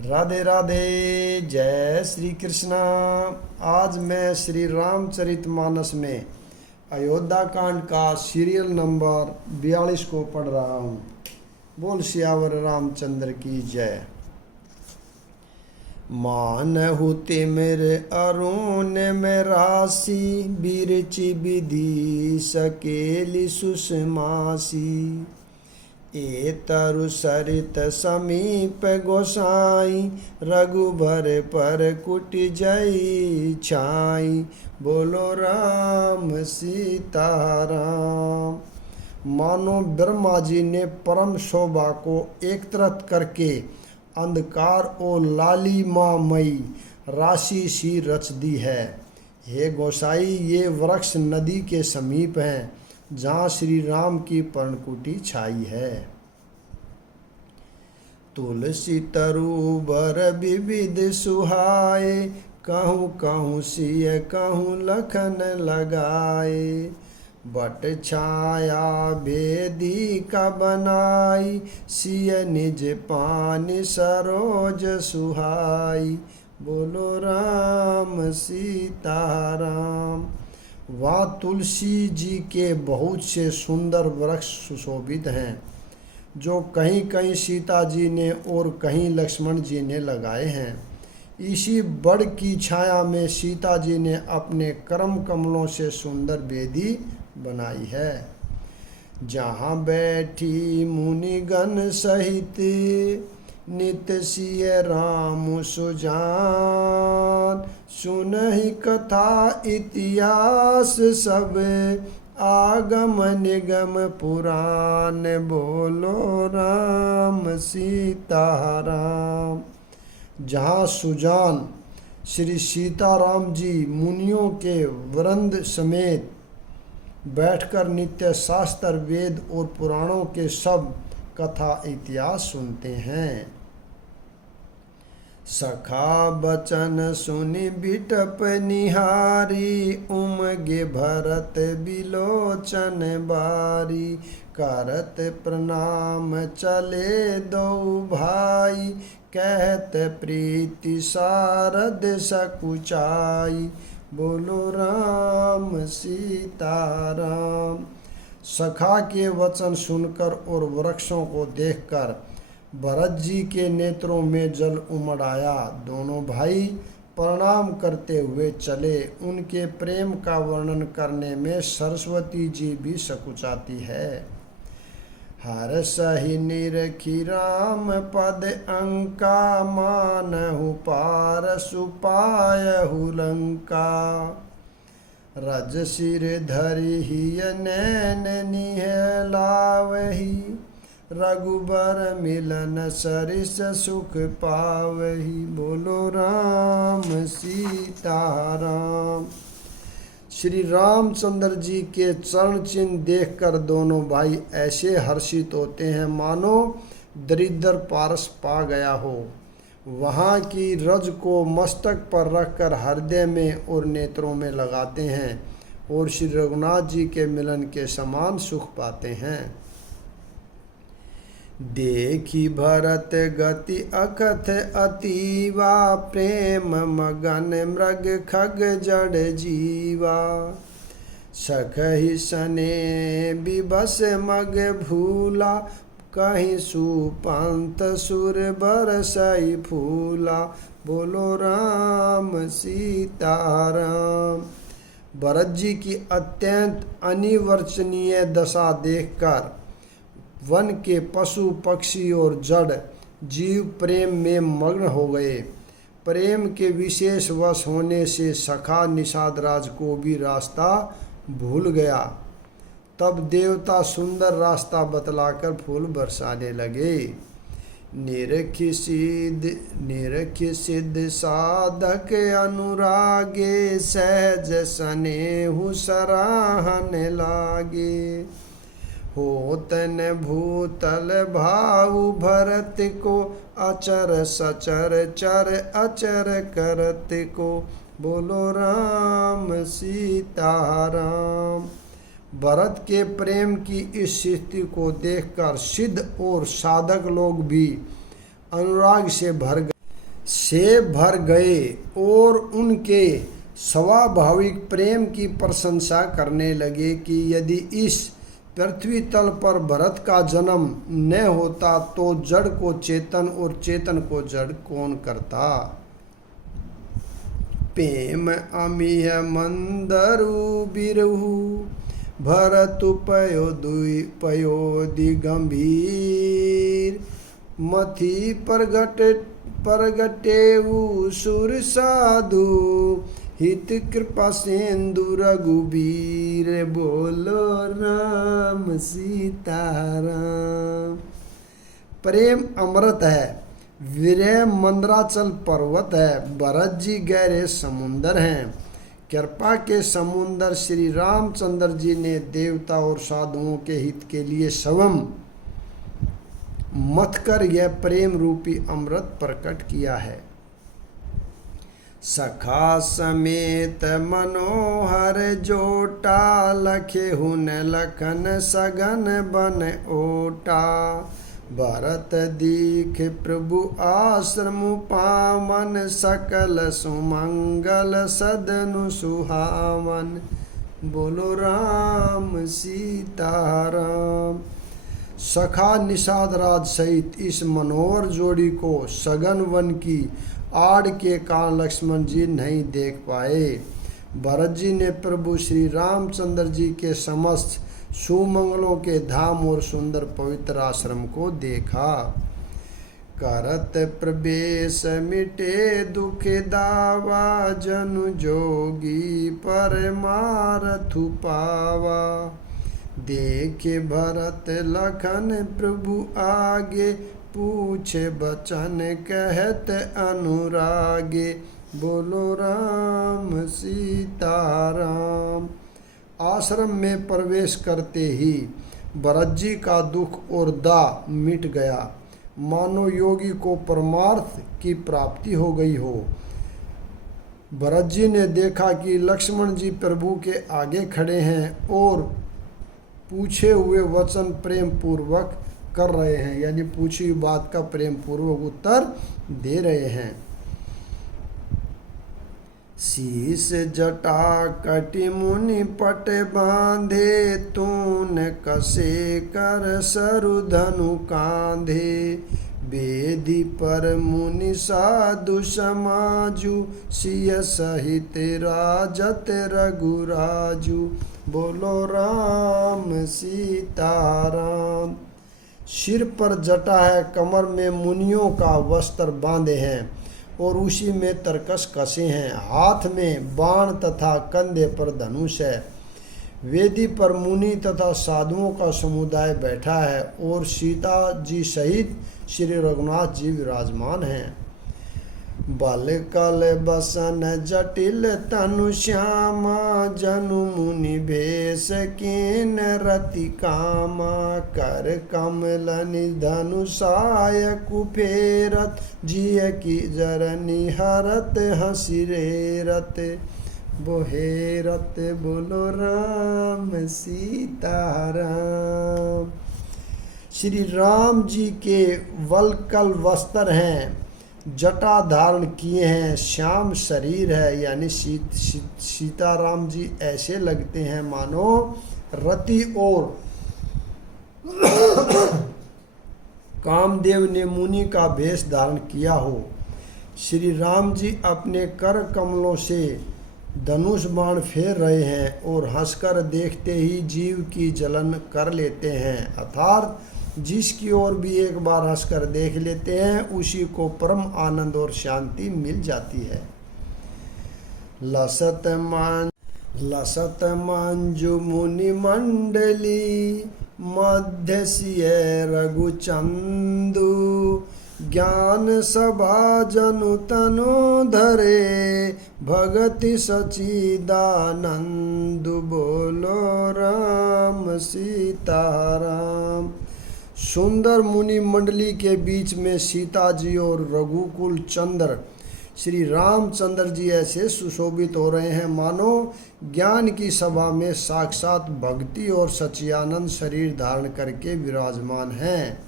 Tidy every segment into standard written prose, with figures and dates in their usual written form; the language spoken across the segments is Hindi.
राधे राधे। जय श्री कृष्णा। आज मैं श्री रामचरितमानस में अयोध्या कांड का सीरियल नंबर 42 को पढ़ रहा हूँ। बोल सियावर रामचंद्र की जय। मानहु तिमिर अरुण में राशि, बिरचि विधि सकेली सुषमासी। ए तरु सरित समीप गोसाई, रघुबर पर कुटि जई छाई। बोलो राम सीताराम। मानो ब्रह्मा जी ने परम शोभा को एकत्रित करके अंधकार और लालिमा मई राशि सी रच दी है। हे गोसाई, ये वृक्ष नदी के समीप हैं जहाँ श्री राम की पर्णकुटी छाई है। तुलसी तरुबर विविध सुहाए, कहूँ कहूँ सिय कहूँ लखन लगाए। बट छाया बेदी का बनाई, सिय निज पानी सरोज सुहाई। बोलो राम सीताराम। वहाँ तुलसी जी के बहुत से सुंदर वृक्ष सुशोभित हैं, जो कहीं कहीं सीता जी ने और कहीं लक्ष्मण जी ने लगाए हैं। इसी बड़ की छाया में सीता जी ने अपने करम कमलों से सुंदर बेदी बनाई है। जहाँ बैठी मुनिगण सहित, नित सिय राम सुजान। सुनहि कथा इतिहास सब, आगम निगम पुराण। बोलो राम सीताराम। जहाँ सुजान श्री सीताराम जी मुनियों के वृंद समेत बैठकर नित्य शास्त्र वेद और पुराणों के सब कथा इतिहास सुनते हैं। सखा बचन सुनि बिटप निहारी, उमगे भरत बिलोचन बारी। करत प्रणाम चले दो भाई, कहत प्रीति सारद सकुचाई। बोलो राम सीताराम। सखा के वचन सुनकर और वृक्षों को देखकर भरत जी के नेत्रों में जल उमड़ आया। दोनों भाई प्रणाम करते हुए चले। उनके प्रेम का वर्णन करने में सरस्वती जी भी सकुचाती है। हर सही निरखी राम पद अंका, मानहु पार सुपायहु लंका। रज सिर धरि हिय नैन निहलावही, रघुबर मिलन सरिस सुख पावही। बोलो राम सीताराम। श्री रामचंद्र जी के चरण चिन्ह देखकर दोनों भाई ऐसे हर्षित होते हैं मानो दरिद्र पारस पा गया हो। वहाँ की रज को मस्तक पर रखकर हृदय में और नेत्रों में लगाते हैं और श्री रघुनाथ जी के मिलन के समान सुख पाते हैं। देखी भरत गति अकथ अतीवा, प्रेम मगन मृग खग जड़ जीवा। सखहि सने विबस मग भूला, कहीं सुपंत सुर बरसई फूला। बोलो राम सीताराम। भरत जी की अत्यंत अनिवर्चनीय दशा देखकर वन के पशु पक्षी और जड़ जीव प्रेम में मग्न हो गए। प्रेम के विशेष वश होने से सखा निषाद राज को भी रास्ता भूल गया। तब देवता सुंदर रास्ता बतलाकर फूल बरसाने लगे। निरखि सिद्ध साधक अनुरागे, सहज सनेहु सराहन लागे। होतन भूतल भाऊ भरत को, अचर सचर चर अचर करत को। बोलो राम सीताराम। भरत के प्रेम की इस स्थिति को देखकर सिद्ध और साधक लोग भी अनुराग से भर गए। से भर गए और उनके स्वाभाविक प्रेम की प्रशंसा करने लगे कि यदि इस पृथ्वी तल पर भरत का जन्म न होता तो जड़ को चेतन और चेतन को जड़ कौन करता। प्रेम अमीय मंदरु बिरहु भरतु पयोधि गंभीर मथि परगटेऊ सुर साधु हित कृपा सिंधु रघुबीर। बोलो राम सीताराम। प्रेम अमृत है, विरह मंदराचल पर्वत है, भरत जी गहरे समुंदर हैं। कृपा के समुंदर श्री रामचंद्र जी ने देवता और साधुओं के हित के लिए स्वयं मथ कर यह प्रेम रूपी अमृत प्रकट किया है। सखा समेत मनोहर जोटा लखे हुन लखन सगन बन ओटा। भरत दीख प्रभु आश्रम पावन सकल सुमंगल सदनु सुहावन। बोलो राम सीताराम। सखा निषाद राज सहित इस मनोहर जोड़ी को सघन वन की आड़ के कारण लक्ष्मण जी नहीं देख पाए। भरत जी ने प्रभु श्री रामचंद्र जी के समस्त सुमंगलों के धाम और सुंदर पवित्र आश्रम को देखा। करत प्रवेश मिटे दुख दावा जनु जोगी परमारथु पावा। देखे भरत लखन प्रभु आगे पूछे बचन कहत अनुरागे। बोलो राम सीताराम। आश्रम में प्रवेश करते ही भरत जी का दुख और दाह मिट गया, मानो योगी को परमार्थ की प्राप्ति हो गई हो। भरत जी ने देखा कि लक्ष्मण जी प्रभु के आगे खड़े हैं और पूछे हुए वचन प्रेम पूर्वक कर रहे हैं, यानी पूछी हुई बात का प्रेम पूर्वक उत्तर दे रहे हैं। शीस जटा कटि मुनि पट बांधे तून कसे कर सरु धनु कांधे। वेदी पर मुनि साधु समाजु सिय सहित राजत रघुराजु। बोलो राम सीताराम। सिर पर जटा है, कमर में मुनियों का वस्त्र बांधे हैं और उसी में तरकस कसे हैं। हाथ में बाण तथा कंधे पर धनुष है। वेदी पर मुनि तथा साधुओं का समुदाय बैठा है और सीता जी सहित श्री रघुनाथ जी विराजमान हैं। बल कल बसन जटिल तनु श्यामा जनु मुनि भेष कीन रति कामा। कर कमल निधनु साय कुफेरत जिय की जरनी हरत हसिरेरत। बोहेरत। बोलो राम सीताराम। श्री राम जी के वलकल वस्त्र हैं, जटा धारण किए हैं, श्याम शरीर है, यानी सीताराम जी ऐसे लगते हैं मानो रति और कामदेव ने मुनि का भेष धारण किया हो। श्री राम जी अपने कर कमलों से धनुष बाण फेर रहे हैं और हंसकर देखते ही जीव की जलन कर लेते हैं, अर्थात जिसकी ओर भी एक बार हंसकर देख लेते हैं उसी को परम आनंद और शांति मिल जाती है। लसत मंजु मुनि मंडली मध्य सिय रघुचंदु। ज्ञान सभा जनु तनु धरे भगति सचिदानंदु। बोलो राम सीताराम। सुंदर मुनि मंडली के बीच में सीता जी और रघुकुल चंद्र श्री रामचंद्र जी ऐसे सुशोभित हो रहे हैं मानो ज्ञान की सभा में साक्षात भक्ति और सच्चिदानंद शरीर धारण करके विराजमान हैं।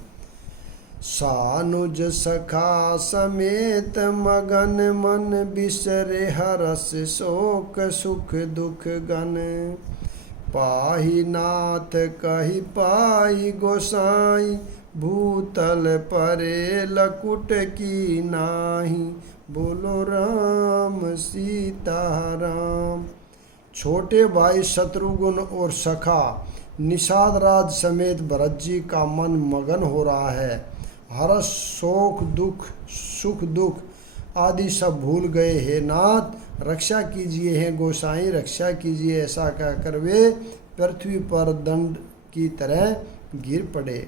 सानुज सखा समेत मगन मन बिसरे हरस शोक सुख दुख गन। पाहि नाथ कहि पाई गोसाई भूतल परे लकुट की नाही। बोलो राम सीता राम। छोटे भाई शत्रुघ्न और सखा निषाद राज समेत भरत जी का मन मगन हो रहा है। हर्ष शोक दुख सुख दुख आदि सब भूल गए। हे नाथ रक्षा कीजिए, हे गोसाई रक्षा कीजिए। ऐसा कहकर वे पृथ्वी पर दंड की तरह गिर पड़े।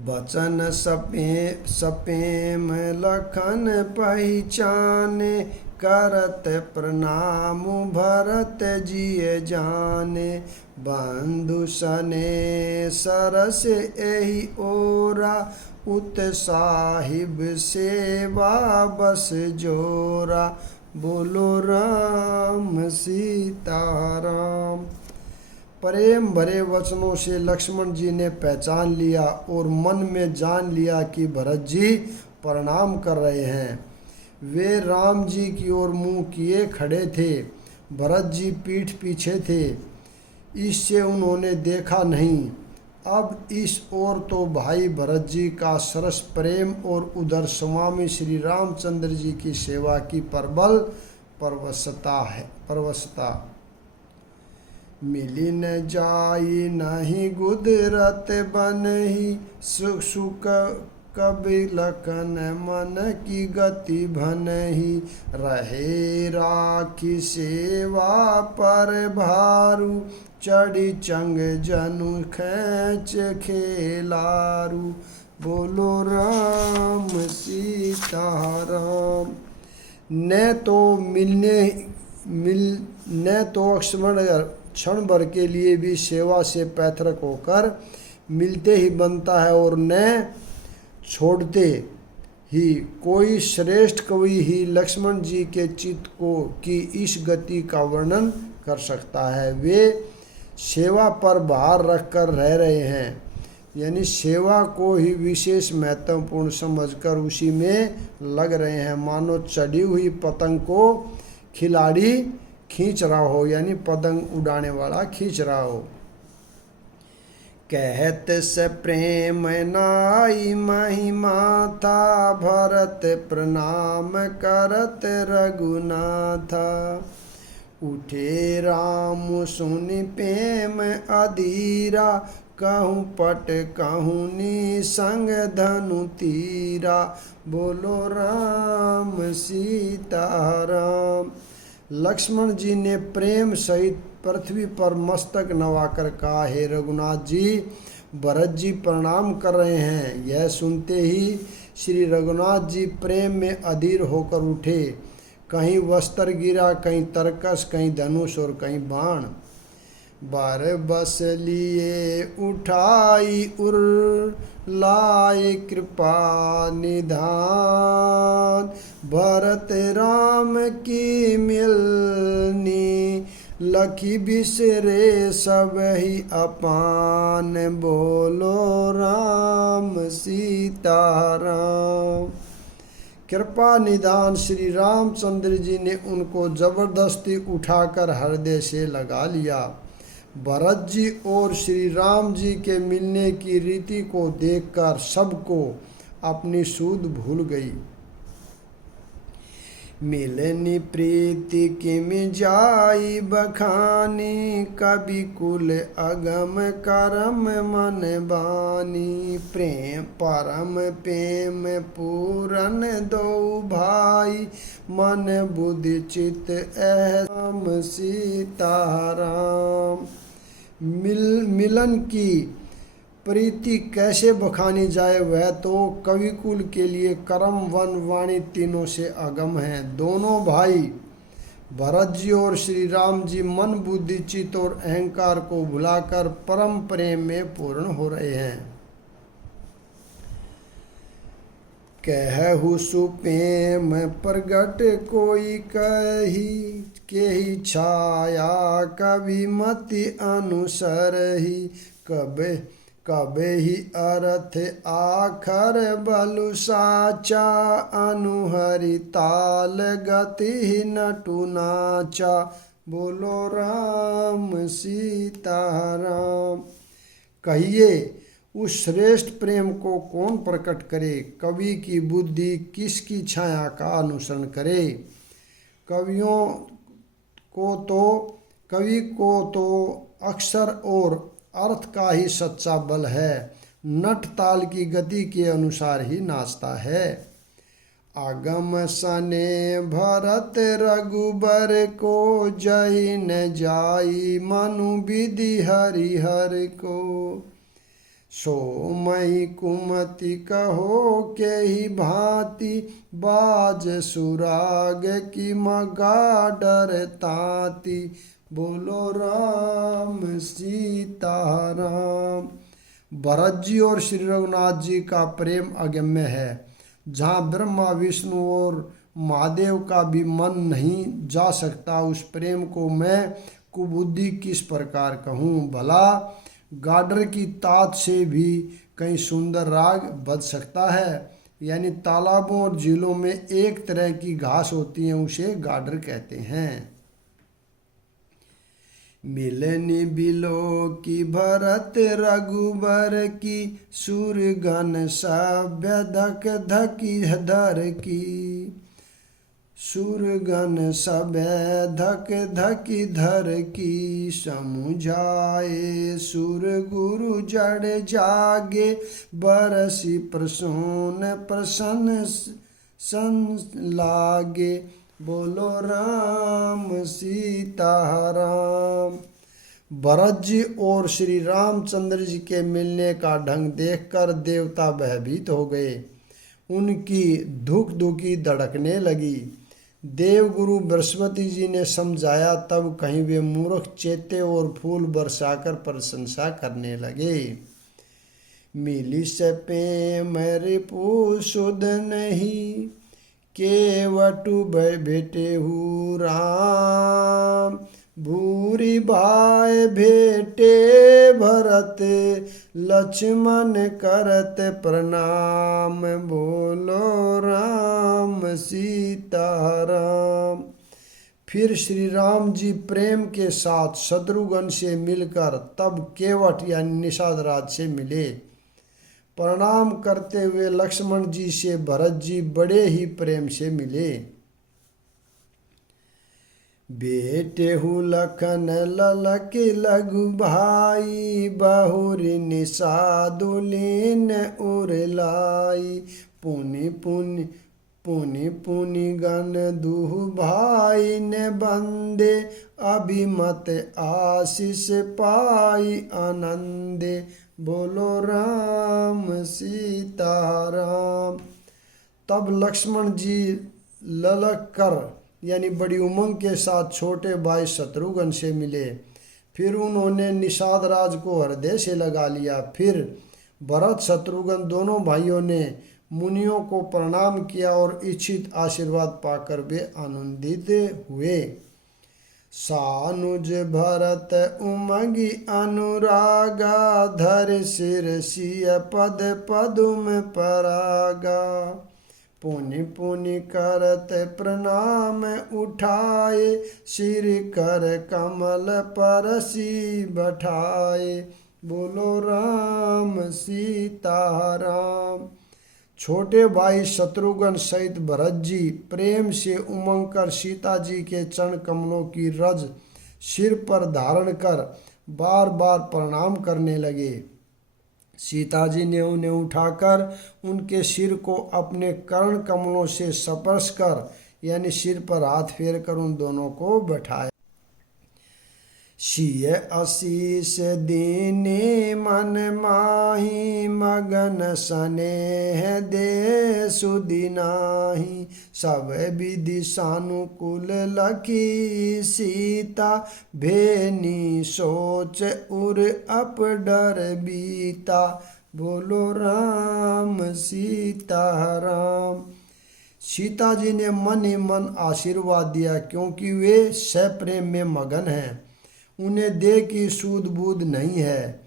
बचन सपेम लखन पहचाने करत प्रणाम भरत जिय जाने। बंधु सने सरस एहि ओरा उत साहिब सेवा बस जोरा। बोलो राम सीता राम। प्रेम भरे वचनों से लक्ष्मण जी ने पहचान लिया और मन में जान लिया कि भरत जी प्रणाम कर रहे हैं। वे राम जी की ओर मुंह किए खड़े थे। भरत जी पीठ पीछे थे, इससे उन्होंने देखा नहीं। अब इस ओर तो भाई भरत जी का सरस प्रेम और उधर स्वामी श्री रामचंद्र जी की सेवा की प्रबल परवशता। मिली न जाई नहीं गुदरत बनही सुख कबि लखन मन की गति भनही। रहे राखी सेवा पर भारू चढ़ी चंग जनु खैच खेलारू। बोलो राम सीता राम। न तो क्षण भर के लिए भी सेवा से पैतृक होकर मिलते ही बनता है और न छोड़ते ही। कोई श्रेष्ठ कवि ही लक्ष्मण जी के चित्त को की इस गति का वर्णन कर सकता है। वे सेवा पर भार रखकर रह रहे हैं, यानी सेवा को ही विशेष महत्वपूर्ण समझकर उसी में लग रहे हैं। मानो चढ़ी हुई पतंग को खिलाड़ी खींच रहा हो, यानी पतंग उड़ाने वाला खींच रहा हो। कहत से प्रेम नाई महिमा था भरत प्रणाम करत रघुनाथा। उठे राम सुनि प्रेम अधीरा कहूँ पट कहूँ निसंग धनु तीरा। बोलो राम सीता राम। लक्ष्मण जी ने प्रेम सहित पृथ्वी पर मस्तक नवाकर कहा, हे रघुनाथ जी भरत जी प्रणाम कर रहे हैं। यह सुनते ही श्री रघुनाथ जी प्रेम में अधीर होकर उठे। कहीं वस्त्र गिरा, कहीं तरकस, कहीं धनुष और कहीं बाण। बार बस लिए उठाई उर लाए कृपा निधान। भरत राम की मिलनी लखी बिसरे सब ही अपान। बोलो राम सीता राम। कृपा निधान श्री रामचंद्र जी ने उनको जबरदस्ती उठाकर हृदय से लगा लिया। भरत जी और श्री राम जी के मिलने की रीति को देखकर सबको अपनी सूध भूल गई। मिलनी प्रीति किम जाई बखानी कवि कुल अगम करम मन बानी। प्रेम परम प्रेम पूरन दो भाई मन बुद्धि चित एहम सीताराम। मिलन की प्रीति कैसे बखानी जाए, वह तो कविकुल के लिए कर्म वन वाणी तीनों से अगम हैं। दोनों भाई भरत जी और श्री राम जी मन बुद्धि चित्त और अहंकार को भुलाकर परम प्रेम में पूर्ण हो रहे हैं। कहु सुप्रेम प्रगट कोई कही के ही छाया कवि मति अनुसर ही। कबे ही अर्थ आखर बलु साचा, अनुहरि ताल गति नटु नाचा। बोलो राम सीता राम। कहिए उस श्रेष्ठ प्रेम को कौन प्रकट करे, कवि की बुद्धि किसकी छाया का अनुसरण करे। कवि को तो अक्षर और अर्थ का ही सच्चा बल है, नट ताल की गति के अनुसार ही नाचता है। आगम सने भरत रघुबर को, जय न जाई मनु विधि हरिहर को। सो मई कुमति कहो के ही भांति, बाज सुराग की मगा डर ताती। बोलो राम सीता राम। भरत जी और श्री रघुनाथ जी का प्रेम अगम्य है। जहाँ ब्रह्मा विष्णु और महादेव का भी मन नहीं जा सकता, उस प्रेम को मैं कुबुद्धि किस प्रकार कहूँ। भला गाडर की तात से भी कहीं सुंदर राग बज सकता है। यानी तालाबों और झीलों में एक तरह की घास होती है, उसे गाडर कहते हैं। मिलनी बिलो की भरत रघुबर की, सुरगन सभ्य धक धकी धर की। सुरगन सभ्य धक धकी धर की, समुझाए सुर गुरु जड़ जागे। बरसी प्रसून प्रसन्न सन लागे। बोलो राम सीता राम। भरत जी और श्री रामचंद्र जी के मिलने का ढंग देखकर देवता भयभीत हो गए। उनकी धुक धुकी धड़कने लगी। देवगुरु बृहस्पति जी ने समझाया, तब कहीं वे मूर्ख चेते और फूल बरसाकर प्रशंसा करने लगे। मिली से प्रेम रिपु सुध नहीं, केवटु भेटे हु राम। भूरी भाई भेटे भरत, लक्ष्मण करत प्रणाम। बोलो राम सीता राम। फिर श्री राम जी प्रेम के साथ शत्रुघ्न से मिलकर तब केवट यानी निषाद राज से मिले। प्रणाम करते हुए लक्ष्मण जी से भरत जी बड़े ही प्रेम से मिले। बेटे हु लखन ललक लघु भाई, बहुरी निषादुलीन उरलाई। पुनि पुनि पुनि पुनि गण दुह भाई ने बंदे, अभिमत आशीष पाई आनंदे। बोलो राम सीता राम। तब लक्ष्मण जी ललक कर यानी बड़ी उमंग के साथ छोटे भाई शत्रुघ्न से मिले। फिर उन्होंने निषाद राज को हृदय से लगा लिया। फिर भरत शत्रुघ्न दोनों भाइयों ने मुनियों को प्रणाम किया और इच्छित आशीर्वाद पाकर वे आनंदित हुए। सानुज भरत उमगी अनुरागा, धर सिर सिय पद पदुम परागा। पुनि पुनि करत प्रणाम उठाए, सिर कर कमल परसी बैठाए। बोलो राम सीता राम। छोटे भाई शत्रुघ्न सहित भरत जी प्रेम से उमंग कर सीता जी के चरण कमलों की रज सिर पर धारण कर बार बार प्रणाम करने लगे। सीता जी ने उन्हें उठाकर उनके सिर को अपने कर्ण कमलों से स्पर्श कर यानी सिर पर हाथ फेर कर उन दोनों को बैठाया। सिय आशीष दीने मन माही, मगन स्नेह दे सुदिनाही। सब विधि सानुकूल लखी सीता, भेनी सोच उर अप डर बीता। बोलो राम सीता राम। सीता जी ने मन ही मन आशीर्वाद दिया, क्योंकि वे सप्रेम में मगन हैं। उन्हें देह की सूध बूध नहीं है।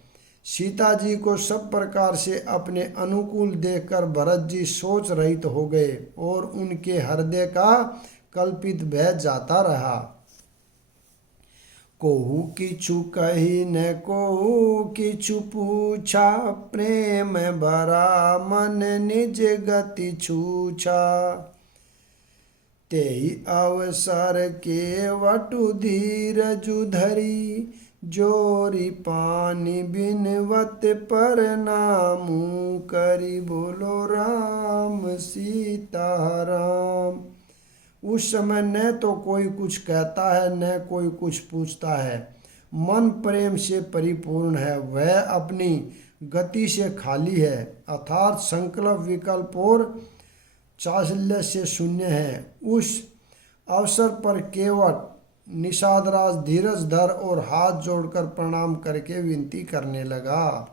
सीता जी को सब प्रकार से अपने अनुकूल देखकर भरत जी सोच रहित हो गए और उनके हृदय का कल्पित भय जाता रहा। कोहू किछु कही न कोहू किछु पूछा, प्रेम भरा मन निज गति छूछा। तेहि अवसर के वटु धीरजु धरी, जोरी पानी बिनवत पर नामू करी। बोलो राम सीता राम। उस समय न तो कोई कुछ कहता है न कोई कुछ पूछता है, मन प्रेम से परिपूर्ण है, वह अपनी गति से खाली है, अर्थात संकल्प विकल्प और चाशल्य से शून्य है। उस अवसर पर केवट निषादराज धीरज धर और हाथ जोड़कर प्रणाम करके विनती करने लगा।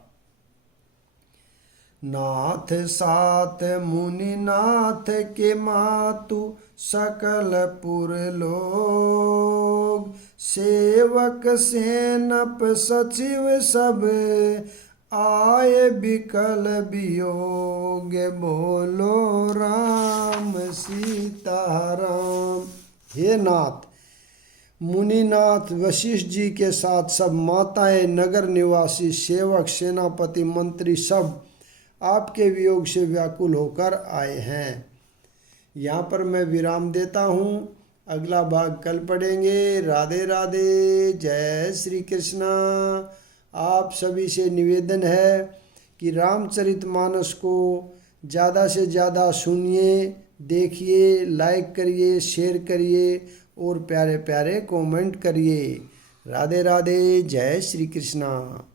नाथ साथ मुनि नाथ के मातु, सकल पुर लोग। सेवक सेनप सचिव सब, आए बिकल वियोग। बोलो राम सीता राम। हे नाथ, मुनिनाथ वशिष्ठ जी के साथ सब माताएं, नगर निवासी, सेवक, सेनापति, मंत्री सब आपके वियोग से व्याकुल होकर आए हैं। यहाँ पर मैं विराम देता हूँ, अगला भाग कल पढ़ेंगे। राधे राधे, जय श्री कृष्णा। आप सभी से निवेदन है कि रामचरितमानस को ज़्यादा से ज़्यादा सुनिए, देखिए, लाइक करिए, शेयर करिए और प्यारे प्यारे कमेंट करिए। राधे राधे, जय श्री कृष्णा।